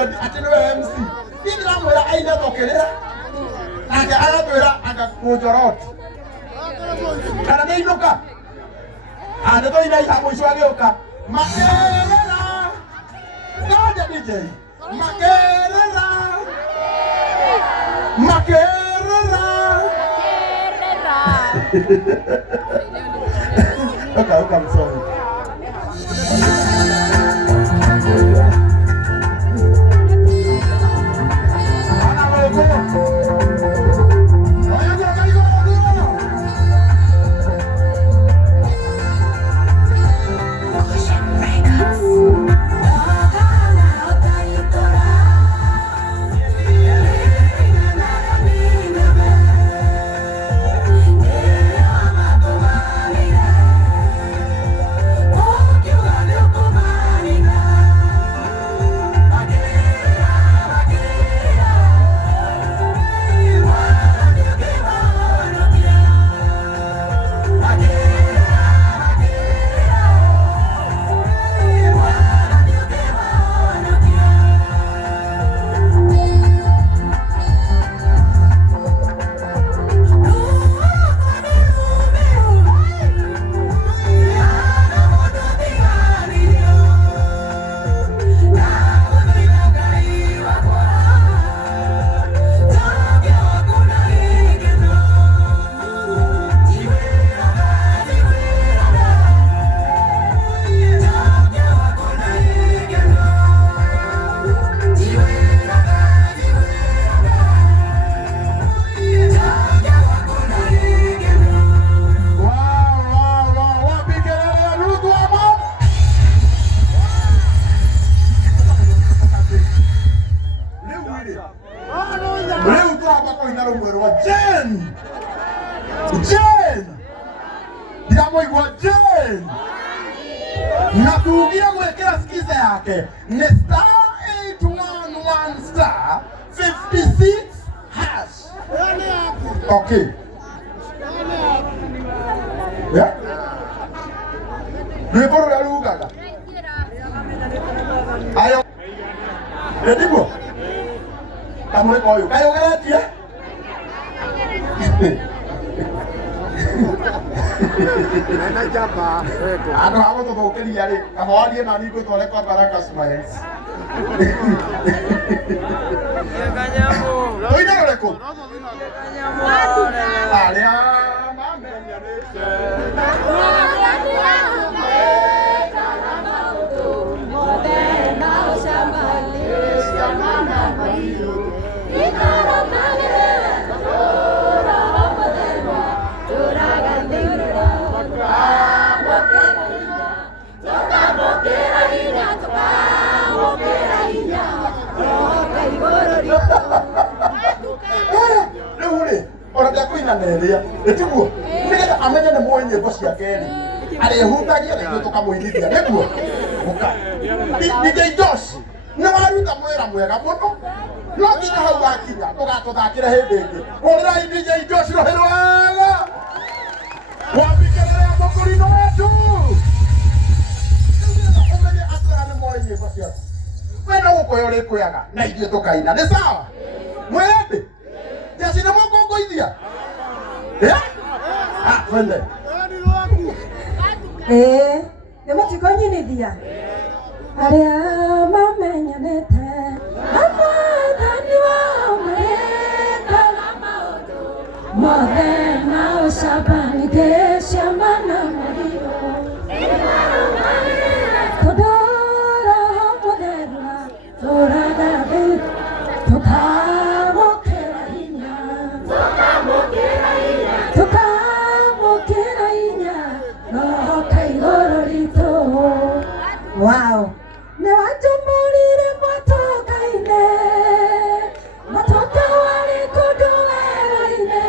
ati niwe MC ini la mwera aina tokelera ake agatwira anga mujoroti kana ni inuka ane to ina iha mwisho agioka makerera ngoja DJ makerera Okay, I'm sorry. Nakuugia mwekea skiza yake ni star 811 star 56 hash. Okay. Yeah? Niporo ya lugaga. Ayo. Edibo. Kamule koyo. Kayo gati ya? Nena japa. Ano hapo to bokeli yale. Kamwali na niko tole kwa Baraka Smiles. Kanyamu. Oina leko. Kanyamu. Ale mama nyarete. Nelia etiguo nigetha amenye nĩ mũĩ nyĩmbo ciake rĩ arĩhutagia na ithuĩ tũkamũinithia nĩguo mũka DJ Josh nĩ waruta wĩra mwega mũno no nginya hau wakinya tũgatũthakĩra hĩndĩ ĩngĩ hũrĩrai DJ Josh rũhĩ rwega wambikĩrĩra mũkũrinũ wetu nĩgetha ũmenye atĩra nĩ mũĩ nyĩmbo ciaku we no gũkũya ũrĩkũyaga na ithuĩ tũkaina nĩ sawa mwĩrĩ Jesi nĩ mũkũngũithia Wende. Nĩmũtikũnyinithia arĩa mamenyanĩte amathani wao marekaga maũndũ mothe na ũcambanithie ciama na mahiũ tũndũra mũthera tũraga thĩ tũkamũkĩra hinya Wow, ne watumulire matokaine matoka wale kuduweraine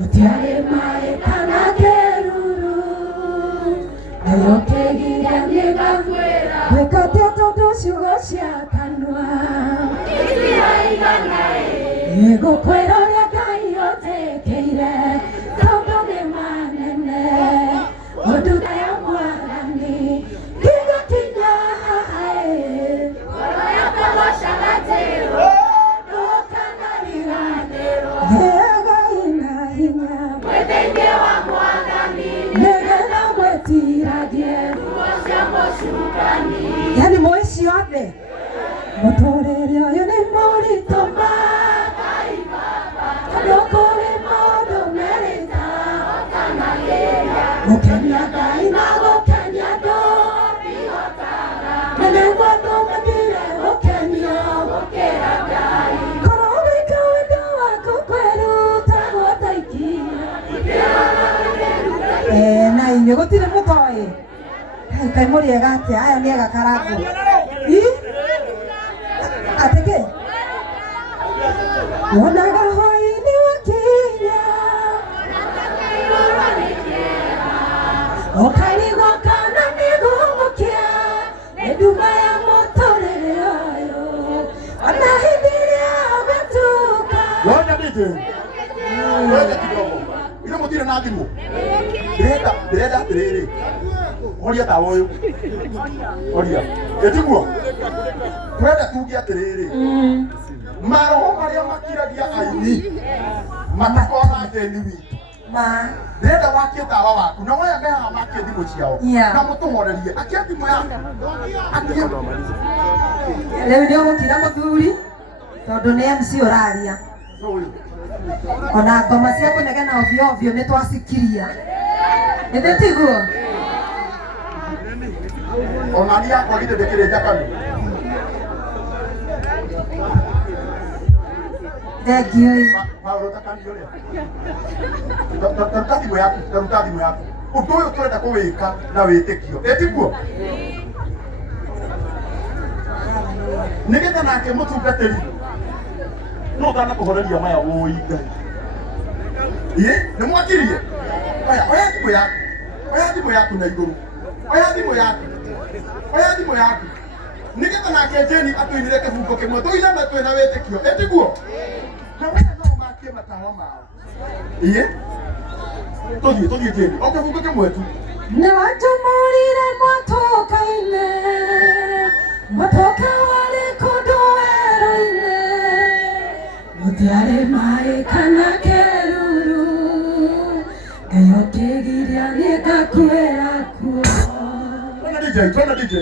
utiare mae kana keruru ayokegira nyega wekate todo ciugo cia kanua yego kwera ya Ngai otekeire tondu ni manene undu ya mwathani giragie yani moici othe muturire uyu ni murito Ngai Baba tondu kuri maundu merita gukenia Ngai na gukenia andu na niguo tumatire gukenia gukira Ngai korwo wika wendo waku kwiruta gutaikia na inyu gutire mutoi kai muriega atia aya ni ega karangu ateke wonaga hoi-inĩ wakinya ũkarigwo kana nĩgũgũkĩa nĩ nduma ya mũtũrĩre ũyũ ona hĩndĩ ĩrĩa ũgatuka Wonya nije wonya kidogo ile mutire na thimu ndĩrenda atĩrĩrĩ oria tawa ũyũ oria etiguo twende tuge atĩrĩrĩ maroho marĩa makiragia aini matakorwo na thĩni witũ ndĩrenda wakie tawa waku na waya mehaha makie thimũ ciao na mũtũhorerie akia thimũ yaku akia rĩu nĩ ũgũkira mũthuri tondũ nĩ MC ũraria ona ngoma cia kũnegena ovyo ovyo nĩ twasikiria ĩthĩ tiguo ona niĩ yakwa githĩ ndĩkĩrĩ njakanu thengiũ Paulo takanio ũrĩa taruta thimũ yaku ũndũ ũyũ tũrenda kũwĩka na wĩtĩkio ĩtiguo nĩgetha nake mũtungatĩri no ũtanakũhoreria maya wũi Ngai nĩ mwakirie oya thimũ yaku na igũrũ oya thimũ yaku nĩgetha nake Jeni atũinĩre kĩbungo kĩmwe tũiname twĩna wĩtĩkio ĩtiguo na waya no makie matawa mao tũthiĩ Jeni o kĩbungo kĩmwe tu nĩ watũmũrire mwatũka-inĩ mwatũka warĩ kũndũ werũ-inĩ gũtiarĩ maĩ kana kĩruru Ngai ũkĩgiria niĩ ngakuĩra kuo Twende DJ